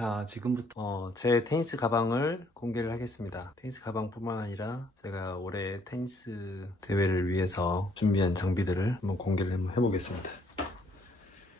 자, 지금부터 제 테니스 가방을 공개를 하겠습니다. 테니스 가방뿐만 아니라 제가 올해 테니스 대회를 위해서 준비한 장비들을 한번 공개를 한번 해보겠습니다.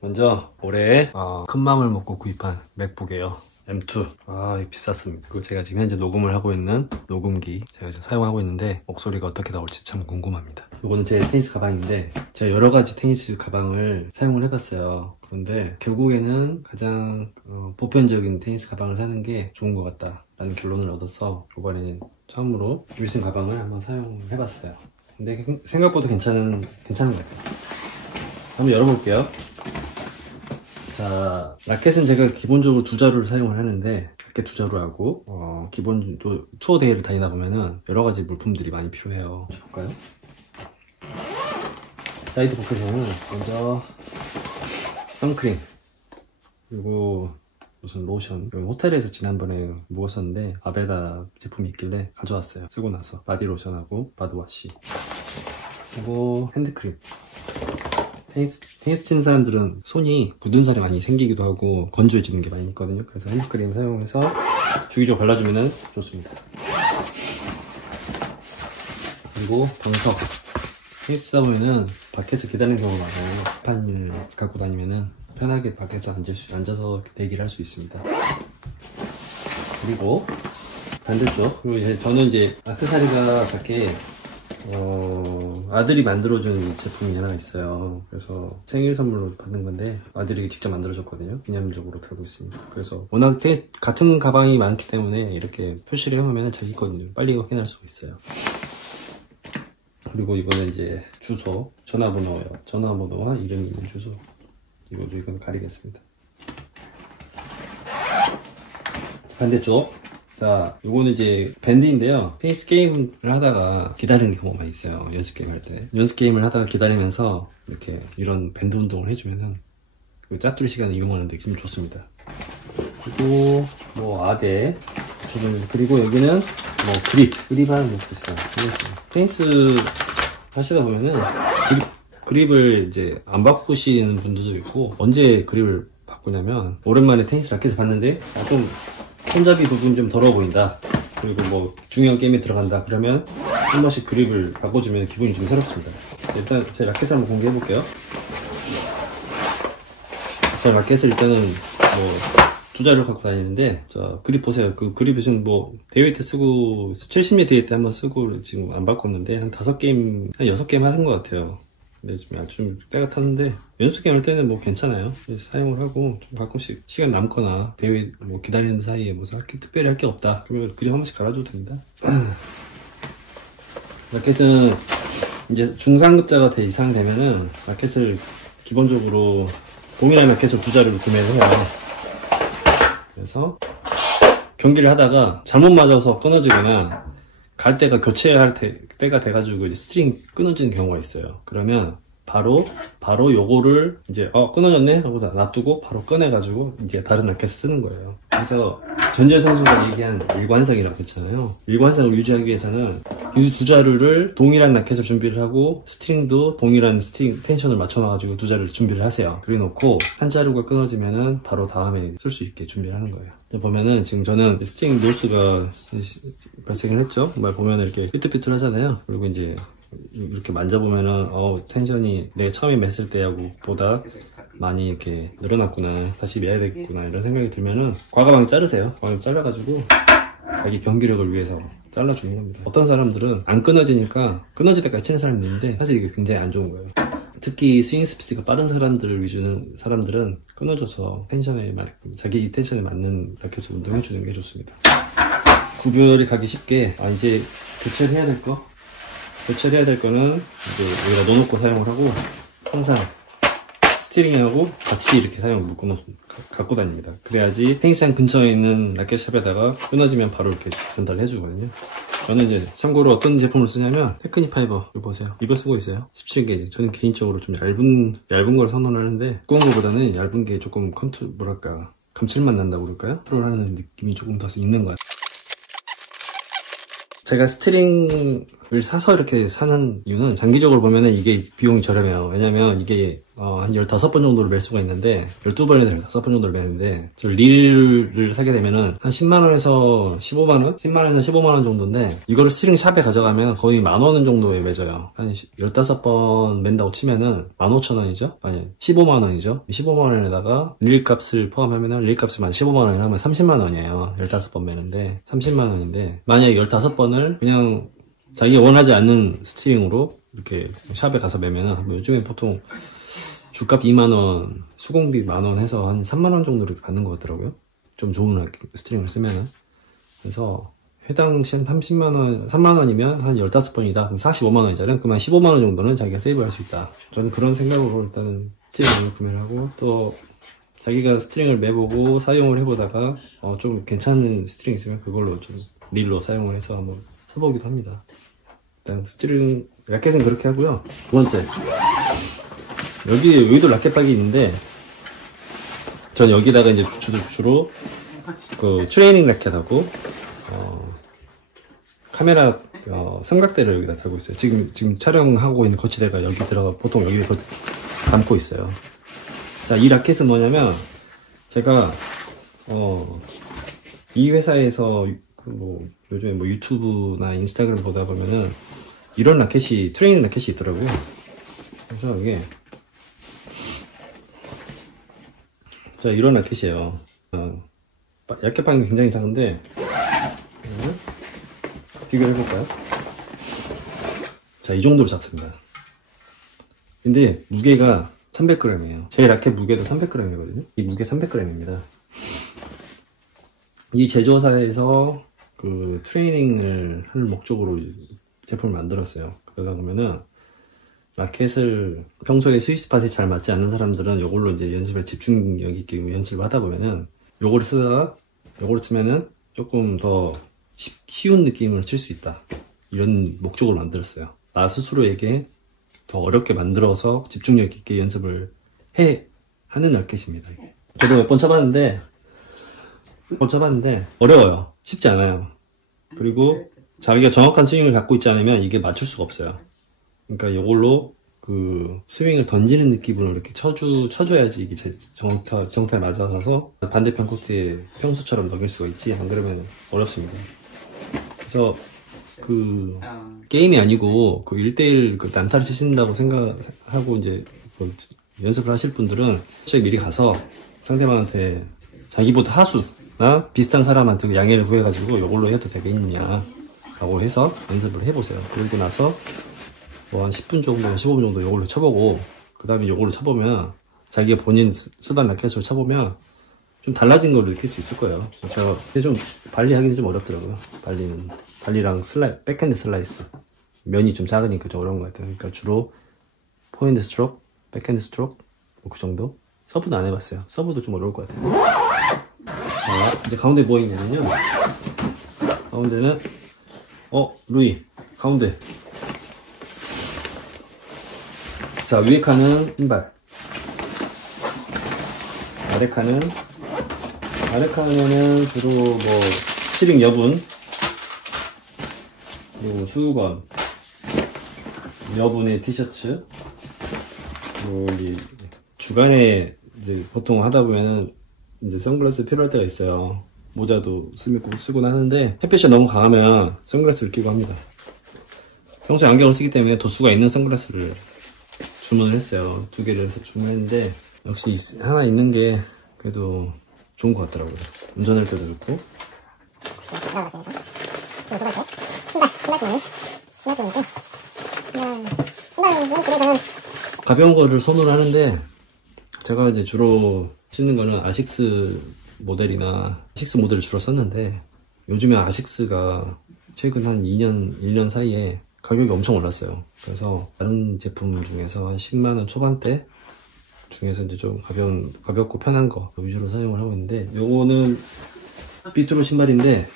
먼저 올해 큰 마음을 먹고 구입한 맥북이에요. M2. 이거 비쌌습니다. 그리고 제가 지금 현재 녹음을 하고 있는 녹음기 제가 지금 사용하고 있는데 목소리가 어떻게 나올지 참 궁금합니다. 이거는 제 테니스 가방인데 제가 여러가지 테니스 가방을 사용을 해봤어요. 그런데 결국에는 가장 보편적인 테니스 가방을 사는 게 좋은 것 같다 라는 결론을 얻어서 이번에는 처음으로 윌슨 가방을 한번 사용해봤어요. 근데 생각보다 괜찮은 것 같아요. 한번 열어볼게요. 자, 라켓은 제가 기본적으로 두 자루를 사용을 하는데 라켓 두 자루하고 기본 투어 대회를 다니다 보면은 여러 가지 물품들이 많이 필요해요. 볼까요? 사이드 포켓에는 먼저 선크림, 그리고 무슨 로션, 호텔에서 지난번에 먹었었는데 아베다 제품이 있길래 가져왔어요. 쓰고 나서 바디로션하고 바디워시, 그리고 핸드크림. 테니스 치는 사람들은 손이 굳은 살이 많이 생기기도 하고 건조해지는 게 많이 있거든요. 그래서 핸드크림 사용해서 주기적으로 발라주면 좋습니다. 그리고 방석. 테니스 치다 보면은 밖에서 기다리는 경우가 많아요. 판을 갖고 다니면은 편하게 밖에서 앉아서 대기를 할 수 있습니다. 그리고 반대쪽. 그리고 저는 이제 액세서리가 밖에 아들이 만들어준 제품이 하나 있어요. 그래서 생일 선물로 받는 건데 아들이 직접 만들어줬거든요. 기념적으로 들고 있습니다. 그래서 워낙 같은 가방이 많기 때문에 이렇게 표시를 해놓으면 자기 거든요. 빨리 확인할 수가 있어요. 그리고 이거는 이제 주소, 전화번호예요. 전화번호와 이름이 있는 주소. 이건 가리겠습니다. 자, 반대쪽. 자, 요거는 이제 밴드인데요. 테니스 게임을 하다가 기다리는 경우가 많이 있어요. 연습 게임 할 때. 연습 게임을 하다가 기다리면서 이렇게 이런 밴드 운동을 해주면은 그 짜투리 시간을 이용하는데 기분 좋습니다. 그리고 뭐 아대, 그리고 여기는 뭐 그립하는 것도 있어요. 테니스 하시다 보면은 그립을 이제 안 바꾸시는 분들도 있고, 언제 그립을 바꾸냐면 오랜만에 테니스 라켓을 봤는데 좀 손잡이 부분 좀 더러워 보인다, 그리고 뭐 중요한 게임에 들어간다, 그러면 한 번씩 그립을 바꿔주면 기분이 좀 새롭습니다. 자, 일단 제 라켓을 한번 공개해 볼게요. 제 라켓을 일단은 뭐 두 자루를 갖고 다니는데, 자, 그립 보세요. 그 그립이 지금 뭐 대회 때 쓰고 70미 대회 때 한번 쓰고 지금 안 바꿨는데 한 5게임, 한 6게임 하는 것 같아요. 근데 좀 때가 탔는데 연습 게임 할 때는 뭐 괜찮아요. 그래서 사용을 하고 좀 가끔씩 시간 남거나 대회 뭐 기다리는 사이에 무슨 특별히 할 게 없다 그러면 그립 한 번씩 갈아줘도 됩니다. 라켓은 이제 중상급자가 돼 이상 되면은 라켓을 기본적으로 동일한 라켓을 두 자루를 구매를 해요. 그래서 경기를 하다가 잘못 맞아서 끊어지거나 갈 때가 교체해야 할 때가 돼가지고 이제 스트링 끊어지는 경우가 있어요. 그러면 바로 요거를 이제 끊어졌네 하고 놔두고 바로 꺼내가지고 이제 다른 라켓을 쓰는 거예요. 그래서 전재 선수가 얘기한 일관성이라고 했잖아요. 일관성을 유지하기 위해서는 이 두 자루를 동일한 라켓을 준비를 하고 스트링도 동일한 스트링 텐션을 맞춰놔가지고 두 자루를 준비를 하세요. 그래 놓고 한 자루가 끊어지면은 바로 다음에 쓸 수 있게 준비를 하는 거예요. 보면은 지금 저는 스트링 노스가 발생을 했죠. 보면은 이렇게 삐뚤삐뚤 하잖아요. 그리고 이제 이렇게 만져보면은 텐션이 내가 처음에 맸을 때하고 보다 많이 이렇게 늘어났구나, 다시 매야 되겠구나 이런 생각이 들면은 과감하게 자르세요. 과감하게 잘라가지고 자기 경기력을 위해서 잘라주는 겁니다. 어떤 사람들은 안 끊어지니까 끊어질 때까지 치는 사람이 있는데 사실 이게 굉장히 안 좋은 거예요. 특히 스윙 스피드가 빠른 사람들을 위주는 사람들은 끊어져서 자기 텐션에 맞는 라켓을 운동해주는 게 좋습니다. 구별이 가기 쉽게 이제 교체를 해야 될 거는 이제 여기다 넣어놓고 사용을 하고, 항상 스티링하고 같이 이렇게 갖고 다닙니다. 그래야지 테니스장 근처에 있는 라켓샵에다가 끊어지면 바로 이렇게 전달해 주거든요. 저는 이제 참고로 어떤 제품을 쓰냐면 테크닉 파이버, 이거 보세요. 이거 쓰고 있어요. 17게이지. 저는 개인적으로 좀 얇은 걸 선호하는데 두꺼운 거보다는 얇은 게 조금 감칠맛 난다고 그럴까요? 컨트롤 하는 느낌이 조금 더 있는 것 같아요. 제가 스트링 사서 이렇게 사는 이유는 장기적으로 보면은 이게 비용이 저렴해요. 왜냐면 이게 한 15번 정도를 맬 수가 있는데 12번에서 15번 정도를 매는데 저 릴을 사게 되면은 한 10만원에서 15만원? 10만원에서 15만원 정도인데 이거를 스트링 샵에 가져가면 거의 10,000원 정도에 매져요. 한 15번 맨다고 치면은 15,000원이죠? 아니 15만원이죠? 15만원에다가 릴 값을 포함하면은 릴 값을 한 15만원이라 하면 30만원이에요. 15번 매는데 30만원인데 만약에 15번을 그냥 자기가 원하지 않는 스트링으로 이렇게 샵에 가서 매면은 요즘에 보통 줄값 2만원, 수공비 10,000원 해서 한 3만원 정도 이렇게 받는 것 같더라고요. 좀 좋은 스트링을 쓰면은. 그래서 해당 시 한 30만원, 3만원이면 한 15번이다. 그럼 45만원이잖아요. 그러면 15만원 정도는 자기가 세이브할 수 있다. 저는 그런 생각으로 일단은 스트링을 구매를 하고 또 자기가 스트링을 매보고 사용을 해보다가 좀 괜찮은 스트링 있으면 그걸로 좀 릴로 사용을 해서 한번 써보기도 합니다. 일단 스트링, 라켓은 그렇게 하고요. 두 번째, 여기도 라켓박이 있는데 전 여기다가 이제 주로 그 트레이닝 라켓하고 카메라 삼각대를 여기다 달고 있어요. 지금 촬영하고 있는 거치대가 여기 들어가 보통 여기에 담고 있어요. 자, 이 라켓은 뭐냐면 제가 이 회사에서 요즘에 유튜브나 인스타그램 보다 보면은 이런 라켓이 트레이닝 라켓이 있더라고요. 그래서 이게 자, 이런 라켓이에요. 라켓방이 굉장히 작은데 비교해볼까요? 자, 이 정도로 작습니다. 근데 무게가 300g이에요. 제 라켓 무게도 300g이거든요. 이 무게 300g입니다. 이 제조사에서 그 트레이닝을 하는 목적으로 제품을 만들었어요. 그러다 보면은 라켓을 평소에 스위스팟에 잘 맞지 않는 사람들은 이걸로 이제 연습에 집중력 있게 연습을 하다 보면은 요거를 쓰다가 요거를 쓰면은 조금 더 쉬운 느낌을 칠 수 있다. 이런 목적으로 만들었어요. 나 스스로에게 더 어렵게 만들어서 집중력 있게 연습을 하는 라켓입니다. 저도 몇 번 쳐봤는데 어려워요. 쉽지 않아요. 그리고 자기가 정확한 스윙을 갖고 있지 않으면 이게 맞출 수가 없어요. 그러니까 이걸로 그 스윙을 던지는 느낌으로 이렇게 쳐줘야지 이게 정타에 맞아서 반대편 코트에 평소처럼 넘길 수가 있지. 안 그러면 어렵습니다. 그래서 그 게임이 아니고 그 1대1 그 난타를 치신다고 생각하고 이제 그 연습을 하실 분들은 미리 가서 상대방한테 자기보다 하수나 비슷한 사람한테 양해를 구해가지고 이걸로 해도 되겠냐 라고 해서 연습을 해보세요. 그러고 나서 뭐 한 10분 정도, 15분 정도 이걸로 쳐보고 그 다음에 이걸로 쳐보면 자기가 본인 쓰던 라켓으로 쳐보면 좀 달라진 걸 느낄 수 있을 거예요. 근데 좀 발리하기는 좀 어렵더라고요. 발리랑 백핸드 슬라이스 면이 좀 작으니까 좀 어려운 것 같아요. 그러니까 주로 포핸드 스트로크, 백핸드 스트로크 뭐 그 정도. 서브는 안 해봤어요. 서브도 좀 어려울 것 같아요. 자, 이제 가운데 뭐 있냐면요. 가운데는 루이 가운데. 자, 위에 칸은 신발, 아래 칸은 주로 뭐 스트링 여분, 그리고 수건, 여분의 티셔츠, 이 주간에 이제 보통 하다 보면은 이제 선글라스 필요할 때가 있어요. 모자도 꼭 쓰곤 하는데 햇빛이 너무 강하면 선글라스를 끼고 합니다. 평소에 안경을 쓰기 때문에 도수가 있는 선글라스를 주문을 했어요. 2개를 해서 주문했는데 역시 하나 있는 게 그래도 좋은 것 같더라고요. 운전할 때도 좋고. 가벼운 거를 선호를 하는데 제가 이제 주로 쓰는 거는 아식스 모델이나 아식스 모델을 주로 썼는데 요즘에 아식스가 최근 한 1년 사이에 가격이 엄청 올랐어요. 그래서 다른 제품 중에서 한 10만원 초반대 중에서 이제 좀 가볍고 편한 거 위주로 사용을 하고 있는데 요거는 비트로 신발인데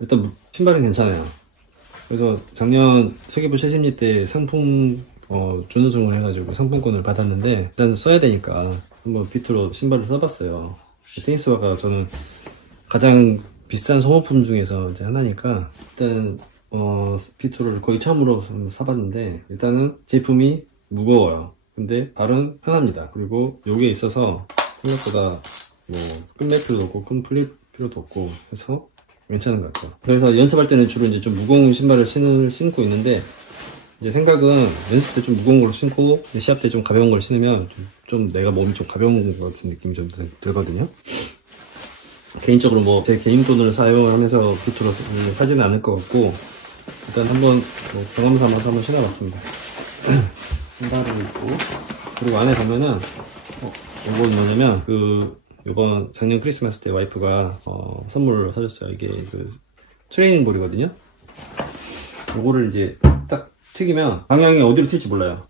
일단 신발은 괜찮아요. 그래서 작년 세계부 최심리 때 상품 준우승을 해가지고 상품권을 받았는데 일단 써야 되니까 한번 비트로 신발을 써봤어요. 테니스화가 저는 가장 비싼 소모품 중에서 이제 하나니까 일단 스피토를 거의 처음으로 사봤는데 일단은 제품이 무거워요. 근데 발은 편합니다. 그리고 요게 있어서 생각보다 뭐 끝낼 필요도 없고 끈 풀릴 필요도 없고 해서 괜찮은 것 같아요. 그래서 연습할 때는 주로 이제 좀 무거운 신발을 신고 있는데 이제 생각은 연습 때 좀 무거운 걸 신고 시합 때 좀 가벼운 걸 신으면 좀 내가 몸이 좀 가벼운 것 같은 느낌이 좀 들거든요. 개인적으로 뭐 제 개인 돈을 사용하면서 비트로 사지는 않을 것 같고 일단 한번 뭐 경험 삼아서 한번 신어봤습니다. 신발을 입고 그리고 안에 보면은 이건 뭐냐면 이번 작년 크리스마스 때 와이프가 선물로 사줬어요. 이게 트레이닝 볼이거든요. 이거를 이제 딱 튀기면 방향이 어디로 튈지 몰라요.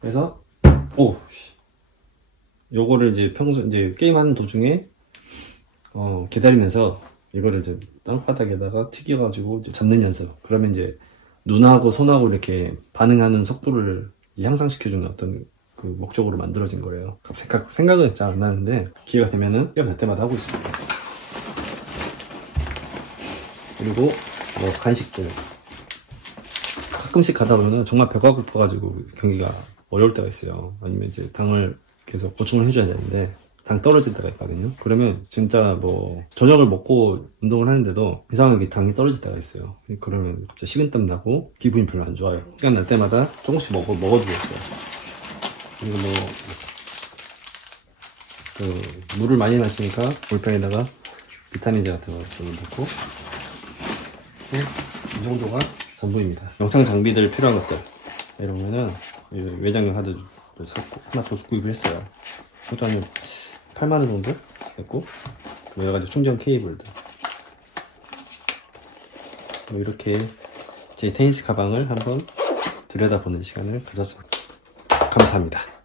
그래서 요거를 이제 평소 이제 게임하는 도중에 기다리면서 이거를 이제 땅바닥에다가 튀겨가지고 이제 잡는 연습. 그러면 이제 눈하고 손하고 이렇게 반응하는 속도를 향상시켜주는 어떤 그 목적으로 만들어진 거래요. 생각은 잘 안 나는데 기회가 되면은 시간 날 때마다 하고 있습니다. 그리고 뭐 간식들 가끔씩 가다 보면 정말 배가 고파가지고 경기가 어려울 때가 있어요. 아니면 이제 당을 계속 보충을 해줘야 되는데 당 떨어질 때가 있거든요. 그러면 진짜 뭐 저녁을 먹고 운동을 하는데도 이상하게 당이 떨어질 때가 있어요. 그러면 갑자기 식은땀 나고 기분이 별로 안 좋아요. 시간 날 때마다 조금씩 먹어두고 있어요. 그리고 물을 많이 마시니까 물병에다가 비타민제 같은 거 좀 넣고 이 정도가 전부입니다. 영상 장비들 필요한 것들 이러면은 외장용 하드를 하나 더 구입을 했어요. 그것도 한 8만원 정도 했고 여러가지 충전 케이블들 이렇게 제 테니스 가방을 한번 들여다보는 시간을 가졌습니다. 감사합니다.